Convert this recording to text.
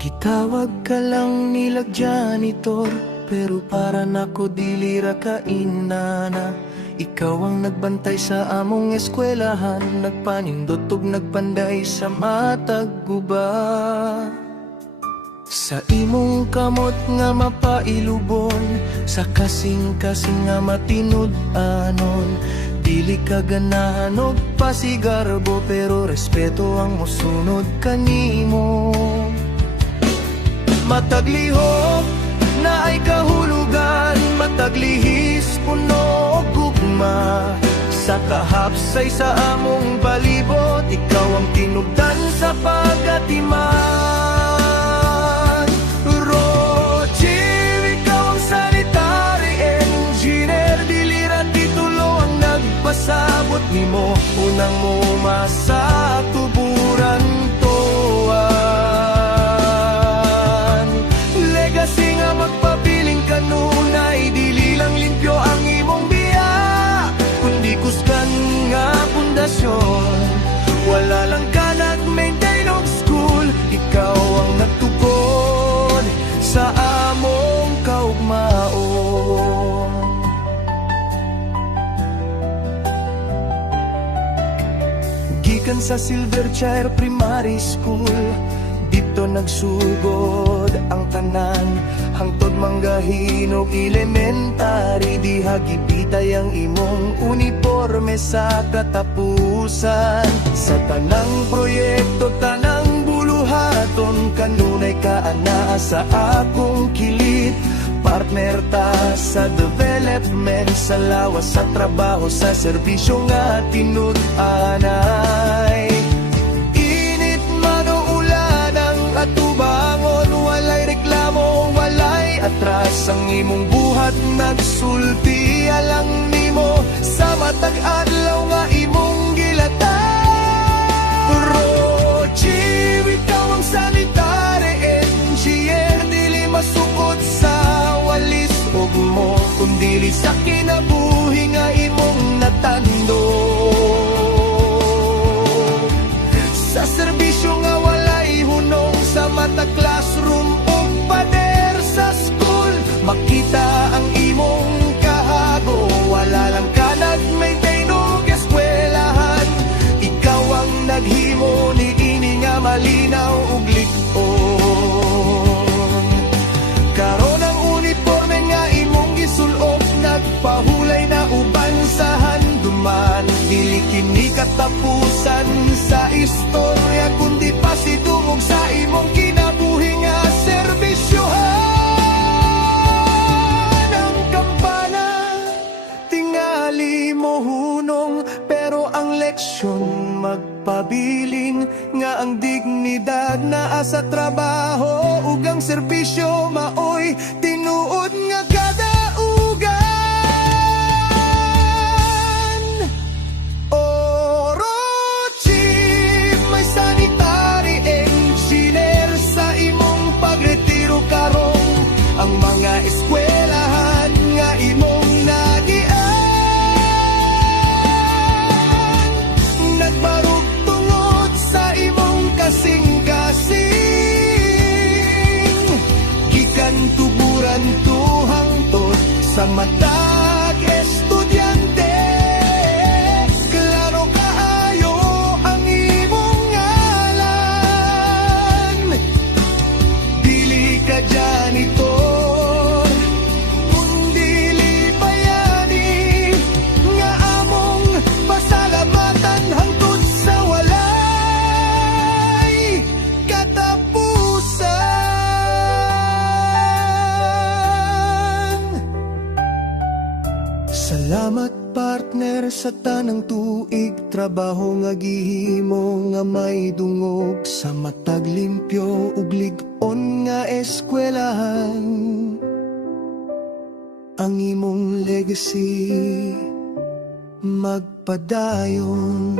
Gitawag ka lang nila janitor, pero para nako dilira ka inana. Ikaw ang nagbantay sa among eskwelahan, nagpanindot ug nagpanday sa matag guba. Sa imong kamot nga mapailubon, sa kasing-kasing nga matinud-anon, dili ka ganahan og pasigarbo, pero respeto ang mosunod kanimo. Mataglihok na ay kahulugan, mataglihis puno og gugma. Sa kahapsay sa among balibot, ikaw ang tinubdan sa pagatiman. Roger, ikaw ang sanitary engineer, diliran titulo ang nagpasabot nimo, unang mo masatuburan toan. Legacy nga magpabiling kanunay, dili lang limpyo ang imong biya, kundi kusgan nga pundasyon. Wala lang ka nag-maintain og school, ikaw ang nagtukod sa among kaugmaon. Gikan sa Silverchair Primary School, dito nagsugod ang tanan, hangtod manggahinog elementary, diha gibitay ang imong uniforme sa katapusan. Sa tanang proyekto, tanang buluhaton, kanunay ka ana sa akong kilit. Partner ta sa development, sa lawas sa trabaho, sa serbisyo nga tinud-anay. Init man o ulan ang atubangon, walay reklamo, walay atras, ang imong buhat nagsulti alang nimo sa matag adlaw nga imong gilatan. Rochi, ikaw ang sanitary engineer, dili masukot sa walis og mo, kundili sa kinabuhi nga imong natando. Sa serbisyo nga walay hunong, sa mata classroom ug pader sa school, makita ang imong kahago. Wala lang ka nag-maintain og eskwelahan, ikaw ang naghimo ni ini nga malinaw ug lig-on. Karon ang uniforme nga imong gisulok, nagpahulay na uban sa handuman. Dili kini katapusan sa istorya, kundi pasidungog sa imong kinabuhi nga serbisyohan. Ang kampana tingali mo hunong, pero ang leksyon magpabiling, nga ang dignidad na sa trabaho ug ang serbisyo maoy tinuod nga kadaugan. Orochi, may sanitary engineer, sa imong pagretiro karon, ang mga eskwelahan nga imong nagian, nagbarog tungod sa imong kasing-kasing. Gikan tuburan tuhangtod sa matag estudyante, klaro kaayo ang imong ngalan. Dili ka janitor, kundili bayani, nga among pasalamatan hangtod sa walay katapusan. Salamat partner sa tanang tuig, trabaho nga gihimo nga may dungog, sa matag limpyo ug lig-on nga eskwelahan. Ang imong legacy magpadayon.